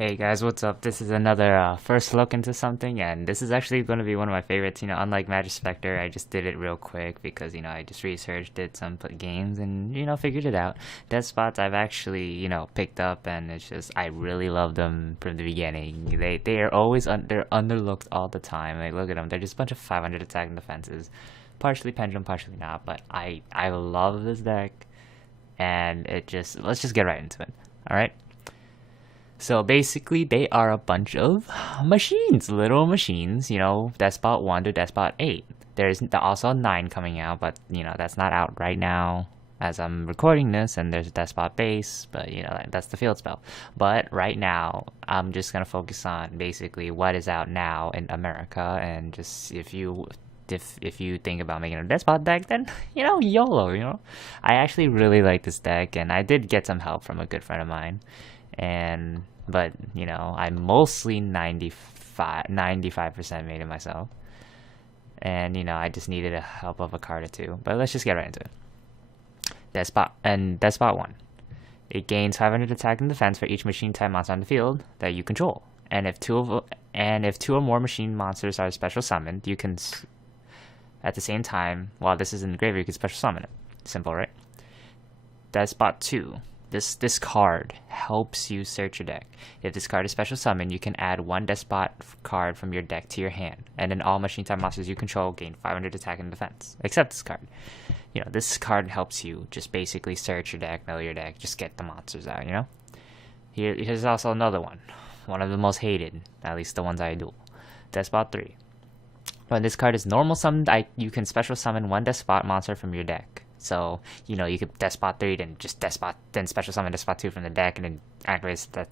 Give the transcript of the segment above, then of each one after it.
Hey guys, what's up? This is another first look into something, and this is actually going to be one of my favorites. Unlike Magic Spectre, I just did it real quick because, I just researched, did some games, and, figured it out. Deskbots I've actually, picked up, and it's just, I really love them from the beginning. They are always, they're underlooked all the time. Like, look at them. They're just a bunch of 500 attack and defenses. Partially pendulum, partially not, but I love this deck, and let's just get right into it. Alright? So basically, they are a bunch of machines, little machines, Despot 1 to Despot 8. There's also 9 coming out, but, that's not out right now as I'm recording this, and there's a Despot base, but, that's the field spell. But right now, I'm just going to focus on basically what is out now in America, and just if you think about making a Despot deck, then, YOLO. I actually really like this deck, and I did get some help from a good friend of mine. But I'm mostly 95% made it myself, and I just needed a help of a card or two. But let's just get right into it. Despot 1, it gains 500 attack and defense for each machine type monster on the field that you control, and if two or more machine monsters are special summoned, you can at the same time while this is in the graveyard, you can special summon it. Simple, right? Despot 2. This card helps you search your deck. If this card is special summon, you can add one Despot card from your deck to your hand, and then all machine type monsters you control gain 500 attack and defense. Except this card. This card helps you just basically search your deck, mill your deck, just get the monsters out, Here's also another one. One of the most hated, at least the ones I do. Despot 3. When this card is normal summoned, you can special summon one Despot monster from your deck. So, you could Despot 3, then just Despot, then special summon Despot 2 from the deck, and then activate that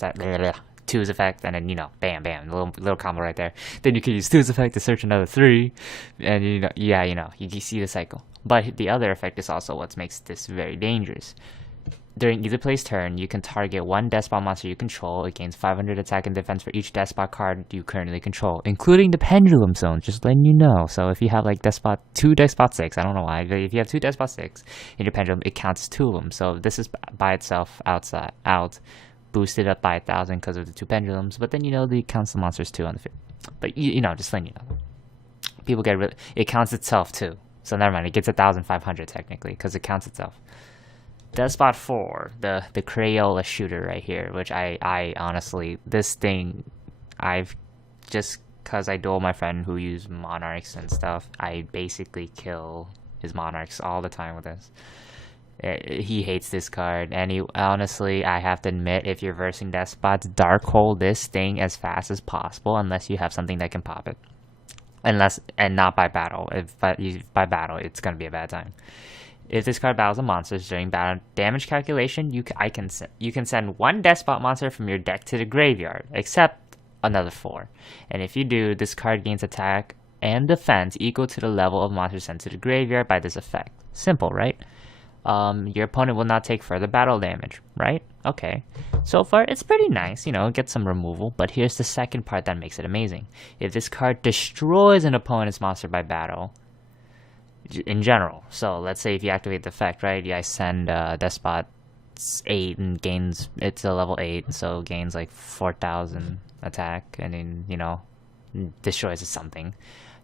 2's effect, and then, bam, bam, little combo right there. Then you can use 2's effect to search another 3, and, you see the cycle. But the other effect is also what makes this very dangerous. During either player's turn, you can target one Despot monster you control. It gains 500 attack and defense for each Despot card you currently control, including the Pendulum Zone, just letting you know. So if you have like two Despot 6, I don't know why, but if you have 2 Despot 6 in your Pendulum, it counts as 2 of them. So this is by itself out, boosted up by 1,000 because of the 2 Pendulums, but then it counts the monsters too on the field. But just letting you know. People get it counts itself too. So never mind, it gets 1,500 technically because it counts itself. Despot 4, the Crayola shooter right here, which I honestly, this thing, I've just, because I duel my friend who used Monarchs and stuff, I basically kill his Monarchs all the time with this. He hates this card, and honestly, I have to admit, if you're versing Despots, dark hole this thing as fast as possible, unless you have something that can pop it. And not by battle. By battle, it's going to be a bad time. If this card battles a monster during battle damage calculation, you can send one Despot monster from your deck to the graveyard, except another 4. And if you do, this card gains attack and defense equal to the level of monsters sent to the graveyard by this effect. Simple, right? Your opponent will not take further battle damage, right? Okay. So far, it's pretty nice, get some removal, but here's the second part that makes it amazing. If this card destroys an opponent's monster by battle, in general, so let's say if you activate the effect, right? I send Despot 8 and it's a level 8, so gains like 4,000 attack, and then destroys something.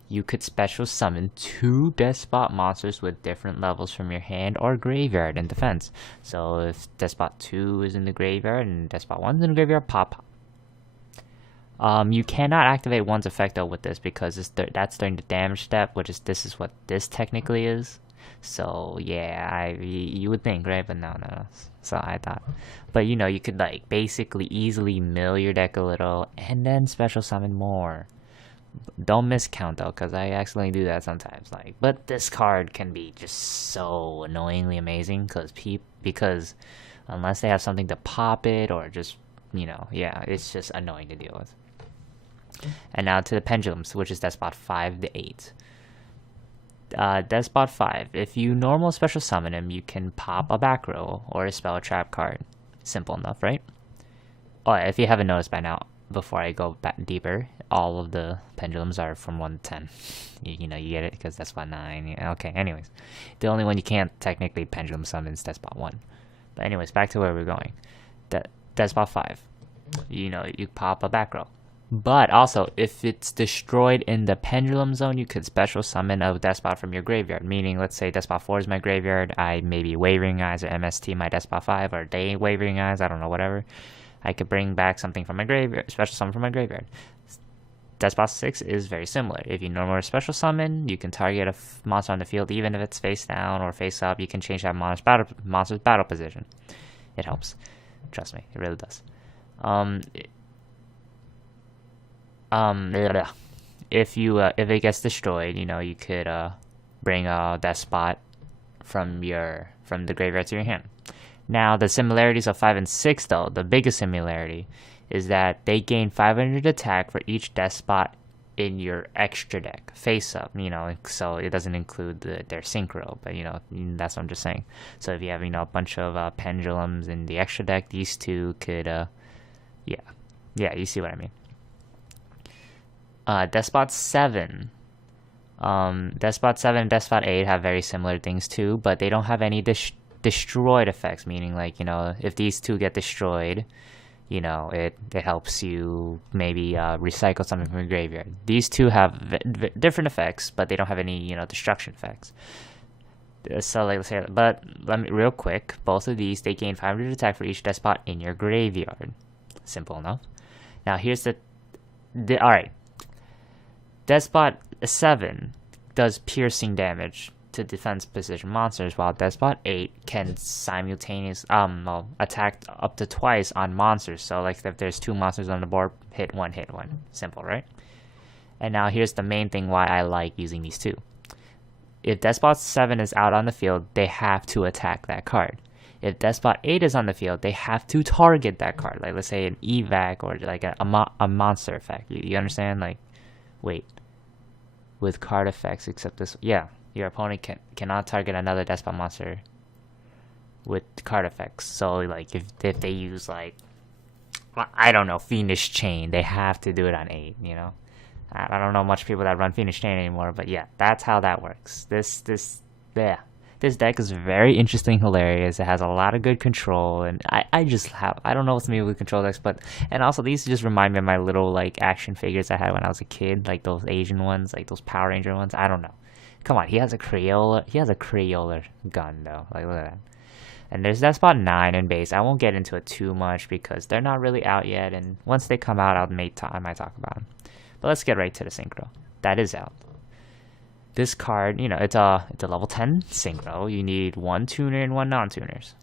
You could special summon 2 Despot monsters with different levels from your hand or graveyard in defense. So if Despot 2 is in the graveyard and Despot 1 is in the graveyard, pop. You cannot activate one's effect though with this because that's during the damage step, this is what this technically is. So yeah, you would think, right? But no. So I thought, but you could like basically easily mill your deck a little and then special summon more. Don't miscount though, because I accidentally do that sometimes. But this card can be just so annoyingly amazing because unless they have something to pop it or just it's just annoying to deal with. And now to the Pendulums, which is Despot 5 to 8. Despot 5, if you normal special summon him, you can pop a back row or a spell trap card. Simple enough, right? Oh, if you haven't noticed by now, before I go back deeper, all of the Pendulums are from 1 to 10. You get it? Because Despot 9. Okay, anyways. The only one you can't technically Pendulum summon is Despot 1. But anyways, back to where we're going. Despot 5. you pop a back row. But also, if it's destroyed in the pendulum zone, you could special summon a Deskbot from your graveyard. Meaning, let's say Deskbot 4 is my graveyard, I maybe Wavering Eyes or MST my Deskbot 5, or they Wavering Eyes, I don't know, whatever. I could bring back something from my graveyard, special summon from my graveyard. Deskbot 6 is very similar. If you normally special summon, you can target a monster on the field, even if it's face down or face up. You can change that monster's battle position. It helps. Trust me, it really does. If it gets destroyed, you could bring a Deskbot from the graveyard to your hand. Now, the similarities of 5 and 6, though, the biggest similarity is that they gain 500 attack for each Deskbot in your extra deck, face up, so it doesn't include their synchro, but that's what I'm just saying. So if you have a bunch of pendulums in the extra deck, these two could yeah, you see what I mean. Deskbot 7 Deskbot 7 and Deskbot 8 have very similar things too, but they don't have any destroyed effects, meaning like if these two get destroyed, it helps you maybe recycle something from your graveyard. These two have different effects, but they don't have any destruction effects. So like, let's say, but let me real quick. Both of these, they gain 500 attack for each Deskbot in your graveyard. Simple enough. Now here's all right. Deskbot 7 does piercing damage to defense position monsters, while Deskbot 8 can simultaneously attack up to twice on monsters. So like if there's two monsters on the board, hit one. Simple, right? And now here's the main thing why I like using these two. If Deskbot 7 is out on the field, they have to attack that card. If Deskbot 8 is on the field, they have to target that card. Like let's say an evac or like a monster effect. You understand? Like, wait. With card effects, except this, yeah. Your opponent cannot target another Deskbot monster with card effects. So like if they use like, I don't know, Fiendish Chain, they have to do it on 8, I don't know much people that run Fiendish Chain anymore, but yeah, that's how that works. This deck is very interesting, hilarious. It has a lot of good control, and I don't know what's me with control decks, and also these just remind me of my little like action figures I had when I was a kid, like those Asian ones, like those Power Ranger ones. I don't know. Come on, he has a Crayola gun though. Like look at that. And there's Deskbot 9 in base. I won't get into it too much because they're not really out yet, and once they come out, I might talk about them. But let's get right to the synchro. That is out. This card, it's a level 10 synchro. You need one tuner and one non-tuners.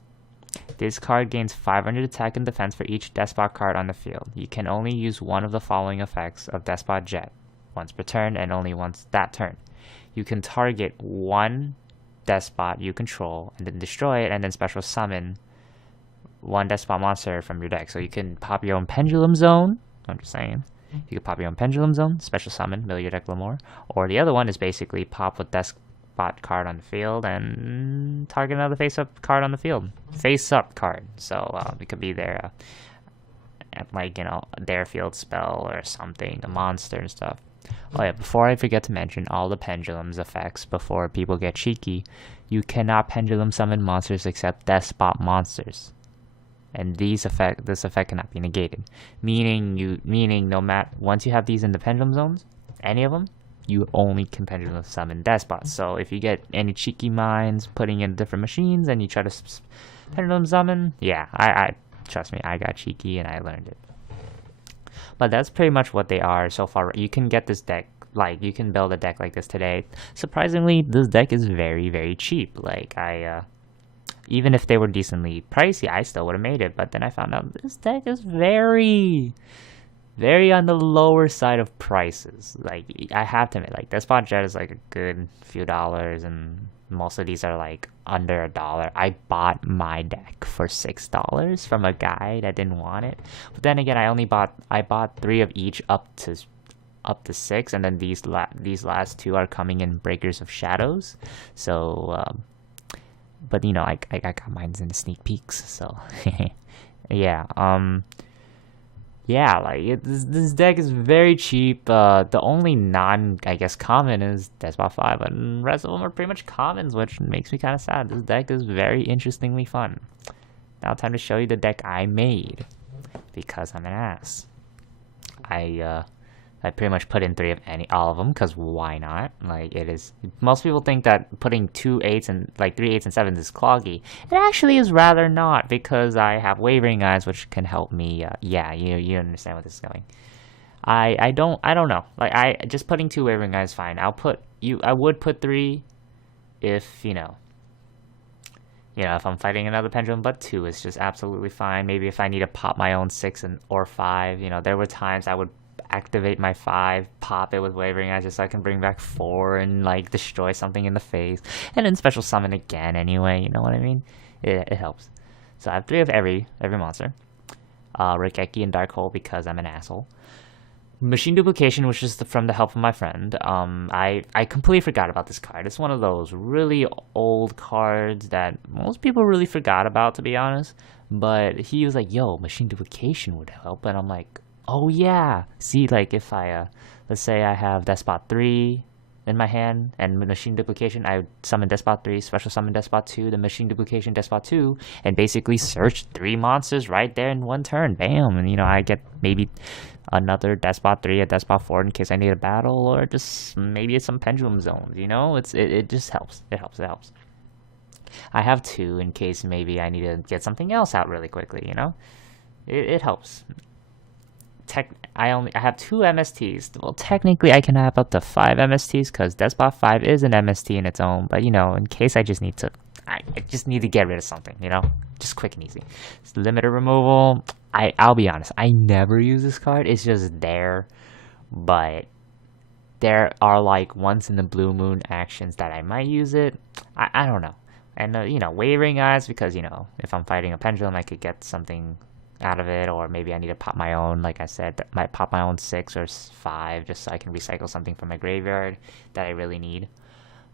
This card gains 500 attack and defense for each Deskbot card on the field. You can only use one of the following effects of Deskbot Jet, once per turn and only once that turn. You can target one Deskbot you control and then destroy it and then special summon one Deskbot monster from your deck. So you can pop your own Pendulum Zone. I'm just saying. You can pop your own Pendulum Zone, special summon, mill your deck a little more. Or the other one is basically pop a Deskbot card on the field and target another face-up card on the field. Face-up card. So it could be their, their field spell or something, a monster and stuff. Oh yeah, before I forget to mention all the Pendulum's effects before people get cheeky, you cannot Pendulum summon monsters except Deskbot monsters. And this effect cannot be negated. Meaning no matter, once you have these in the Pendulum Zones, any of them, you only can Pendulum summon Deskbots. So if you get any cheeky minds putting in different machines and you try to Pendulum summon, yeah, I trust me, I got cheeky and I learned it. But that's pretty much what they are so far. You can get this deck, like you can build a deck like this today. Surprisingly, this deck is very, very cheap. Like even if they were decently pricey, I still would have made it. But then I found out this deck is very, very on the lower side of prices. Like I have to admit, like Deskbot Jet is like a good few dollars, and most of these are like under $1. I bought my deck for $6 from a guy that didn't want it. But then again, I bought 3 of each up to 6, and then these last 2 are coming in Breakers of Shadows. So, but I got mine in the sneak peeks. So, yeah. Yeah, like this deck is very cheap. The only common is Deskbot 5, but the rest of them are pretty much commons, which makes me kind of sad. This deck is very interestingly fun. Now time to show you the deck I made. because I'm an ass. I pretty much put in all of them because why not? Like it is. Most people think that putting 2 8s and like 3 8s and 7s is cloggy. It actually is rather not because I have wavering eyes, which can help me. Yeah, you understand what this is going. I don't know. Like I just putting 2 wavering eyes fine. I would put 3 if if I'm fighting another pendulum, but 2 is just absolutely fine. Maybe if I need to pop my own 6 or 5, there were times I would activate my 5, pop it with wavering eyes just so I can bring back 4 and like destroy something in the face, and then special summon again anyway. You know what I mean? It helps. So I have 3 of every monster. Rikeki and Dark Hole because I'm an asshole. Machine Duplication, which is from the help of my friend. I completely forgot about this card. It's one of those really old cards that most people really forgot about, to be honest. But he was like, yo, Machine Duplication would help. And I'm like, oh yeah. See, like if let's say I have Despot 3 in my hand and Machine Duplication, I summon Despot 3, special summon Despot 2, the Machine Duplication Despot 2, and basically search 3 monsters right there in one turn. Bam. And I get maybe another Despot 3, a Despot 4 in case I need a battle, or just maybe it's some pendulum zones. It just helps. It helps. I have 2 in case maybe I need to get something else out really quickly. It helps. I have 2 MSTs. Well, technically I can have up to 5 MSTs because Despot 5 is an MST in its own. But in case I just need to get rid of something. Just quick and easy. It's limited removal. I'll be honest. I never use this card. It's just there, but there are like once in the blue moon actions that I might use it. I don't know. And wavering eyes because if I'm fighting a pendulum, I could get something out of it, or maybe I need to pop my own, like I said, might pop my own 6 or 5 just so I can recycle something from my graveyard that I really need.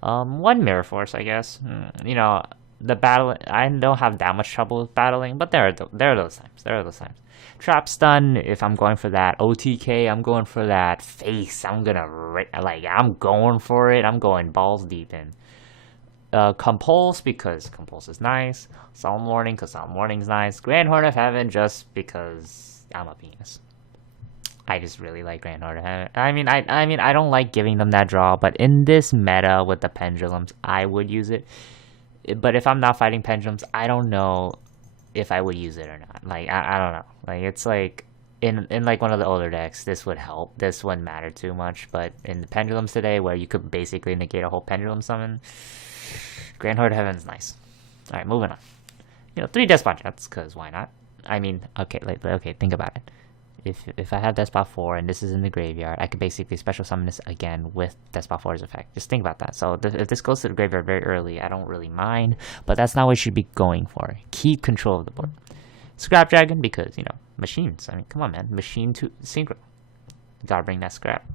1 Mirror Force, I guess. The battle, I don't have that much trouble with battling, but there are those times. Trap Stun, if I'm going for that OTK, I'm going for that face. I'm going for it. I'm going balls deep in. Compulse because Compulse is nice. Solemn Warning because Solemn Warning's nice. Grand Horn of Heaven just because I'm a penis. I just really like Grand Horn of Heaven. I don't like giving them that draw, but in this meta with the pendulums, I would use it. But if I'm not fighting pendulums, I don't know if I would use it or not. Like I don't know. Like it's like in like one of the older decks, this would help. This wouldn't matter too much. But in the pendulums today, where you could basically negate a whole pendulum summon, Grand Horde Heaven's nice. All right, moving on. 3 Despot Jets, because why not? Okay, think about it. If I have Despot 4 and this is in the graveyard, I could basically special summon this again with Despot 4's effect. Just think about that. So if this goes to the graveyard very early, I don't really mind, but that's not what you should be going for. Keep control of the board. Scrap Dragon, because, machines. Come on, man. Machine to synchro. Gotta bring that scrap.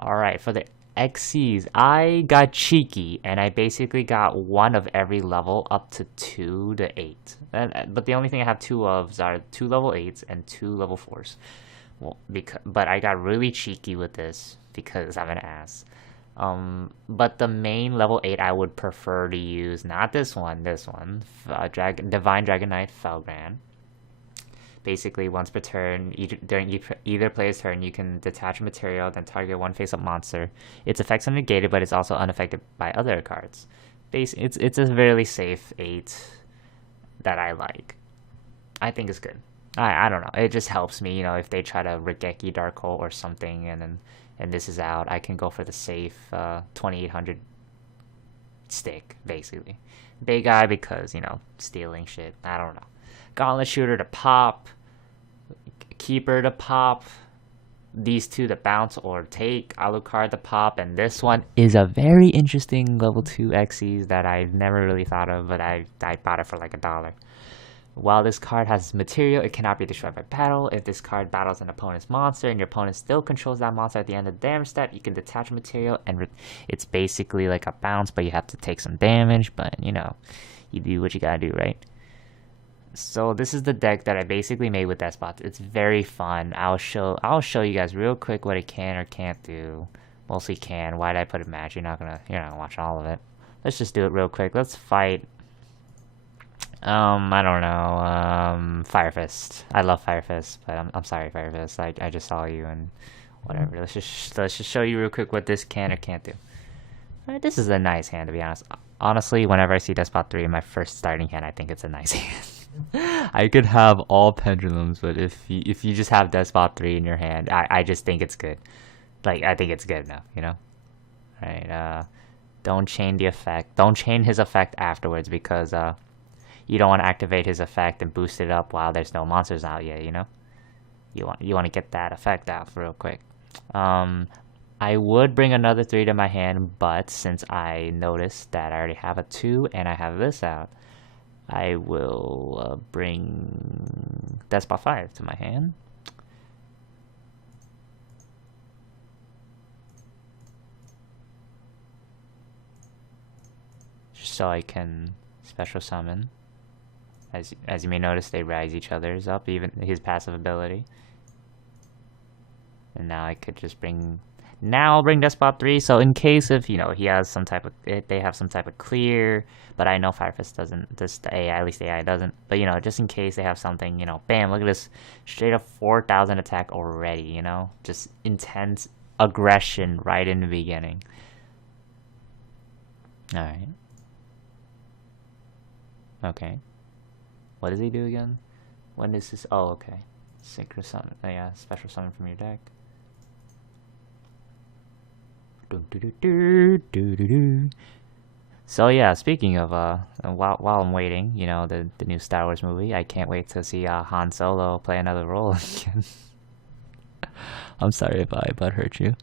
Alright, for the XCs, I got cheeky, and I basically got 1 of every level up to 2 to 8. But the only thing I have 2 of are 2 level 8s and 2 level 4s. Well, but I got really cheeky with this because I'm an ass. But the main level 8 I would prefer to use, not this one, Divine Dragon Knight Felgran. Basically, once per turn, during either player's turn, you can detach a material, then target 1 face-up monster. Its effects are negated, but it's also unaffected by other cards. It's a very safe 8 that I like. I think it's good. I don't know. It just helps me, if they try to Rikeki Dark Hole or something, and this is out, I can go for the safe 2800 stick, basically. Big Eye because, stealing shit. I don't know. Gauntlet Shooter to pop. Keeper to pop. These 2 to bounce or take. Alucard to pop. And this one is a very interesting level 2 XCs that I've never really thought of, but I bought it for like $1. While this card has material, it cannot be destroyed by battle. If this card battles an opponent's monster and your opponent still controls that monster at the end of the damage step, you can detach material, and it's basically like a bounce, but you have to take some damage. But you do what you gotta do, right? So this is the deck that I basically made with Deskbots. It's very fun. I'll show you guys real quick what it can or can't do. Mostly can. Why did I put a match? You're not gonna watch all of it. Let's just do it real quick. Let's fight I don't know. Fire Fist. I love Fire Fist, but I'm sorry, Fire Fist. I just saw you and whatever. Let's just show you real quick what this can or can't do. Alright, this is a nice hand to be honest. Honestly, whenever I see Despot 3 in my first starting hand, I think it's a nice hand. I could have all pendulums, but if you just have Despot 3 in your hand, I just think it's good. Like I think it's good enough, you know? Alright, don't chain the effect. Don't chain his effect afterwards because you don't want to activate his effect and boost it up while there's no monsters out yet, you know? You want to get that effect out real quick. I would bring another 3 to my hand, but since I noticed that I already have a 2 and I have this out, I will bring Despot 5 to my hand. Just so I can special summon. As you may notice, they rise each other's up, even his passive ability. And now I could just bring... Now I'll bring Despot 3, so in case if, you know, he has some type of... They have some type of clear, but I know Fire Fist doesn't, this, the AI, at least the AI doesn't. But, you know, just in case they have something, you know, bam, look at this. Straight up 4,000 attack already, you know? Just intense aggression right in the beginning. Alright. Okay. What does he do again? When is this? Oh, okay. Synchro summon. Oh, yeah, special summon from your deck. So yeah, speaking of while I'm waiting, you know, the new Star Wars movie, I can't wait to see Han Solo play another role again. I'm sorry if I hurt you.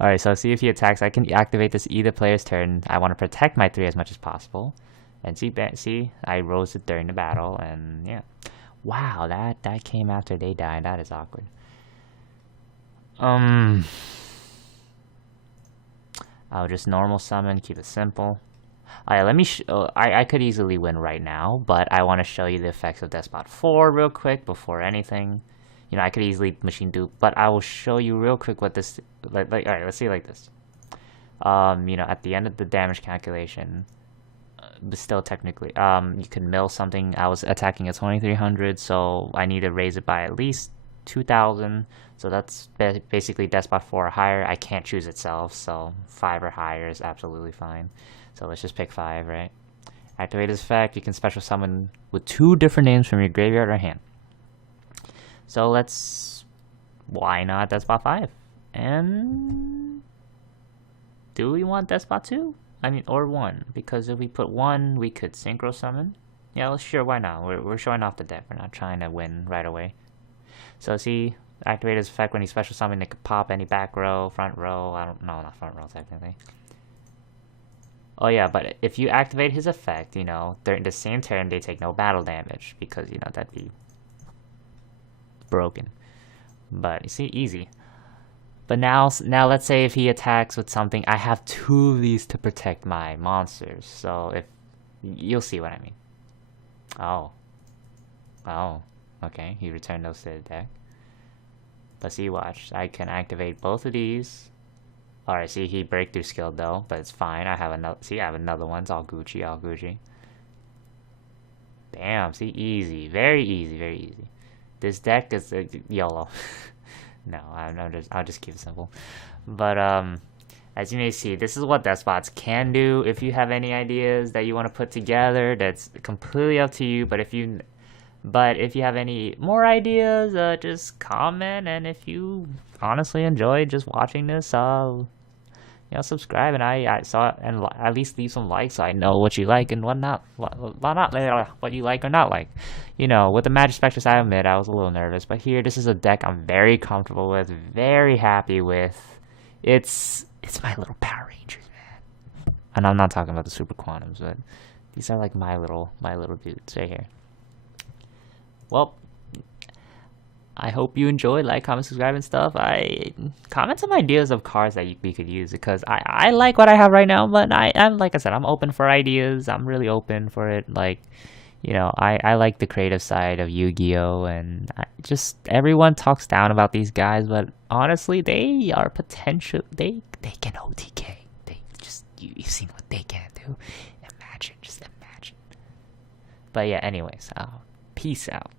Alright, so see if he attacks. I can activate this either player's turn. I want to protect my 3 as much as possible. And see, I rose it during the battle, and yeah. Wow, that came after they died. That is awkward. I'll just normal summon, keep it simple. Alright, let me... I could easily win right now, but I want to show you the effects of Despot 4 real quick before anything. You know, I could easily machine dupe, but I will show you real quick what this... Alright, let's see it like this. You know, at the end of the damage calculation... But still technically, you can mill something. I was attacking at 2300, so I need to raise it by at least 2000. So that's basically Despot 4 or higher. I can't choose itself, so 5 or higher is absolutely fine. So let's just pick 5, right? Activate his effect. You can special summon with 2 different names from your graveyard or hand. So let's... Why not Despot 5? And... Do we want Despot 2? I mean, or 1, because if we put 1, we could synchro summon. Yeah, well, sure, why not? We're showing off the deck. We're not trying to win right away. So see, activate his effect when he special summon, it could pop any back row, front row. I don't know, not front row technically. Oh yeah, but if you activate his effect, you know, during the same turn, they take no battle damage because, you know, that'd be broken. But you see, easy. But now let's say if he attacks with something, I have 2 of these to protect my monsters. So if you'll see what I mean. Oh, okay. He returned those to the deck. But see, watch. I can activate both of these. All right. See, he breakthrough skilled though, but it's fine. I have another. See, I have another one. It's all Gucci, all Gucci. Bam. See, easy, very easy, very easy. This deck is YOLO. No, I'll just keep it simple. But as you may see, this is what Despots can do. If you have any ideas that you want to put together, that's completely up to you. But if you have any more ideas, just comment. And if you honestly enjoyed just watching this, you know, subscribe, and I saw, and at least leave some likes so I know what you like and what not, what you like or not like. You know, with the Magic Spectrus, I admit I was a little nervous, but here, this is a deck I'm very comfortable with, very happy with. It's my little Power Rangers, man. And I'm not talking about the Super Quantums, but these are like my little dudes right here. Well, I hope you enjoyed. Like, comment, subscribe, and stuff. Comment some ideas of cards that we could use, because I like what I have right now, but I'm like I said, I'm open for ideas. I'm really open for it. Like, you know, I like the creative side of Yu-Gi-Oh, and just everyone talks down about these guys, but honestly, they are potential. They can OTK. They just you've seen what they can do. Imagine, just imagine. But yeah, anyways, peace out.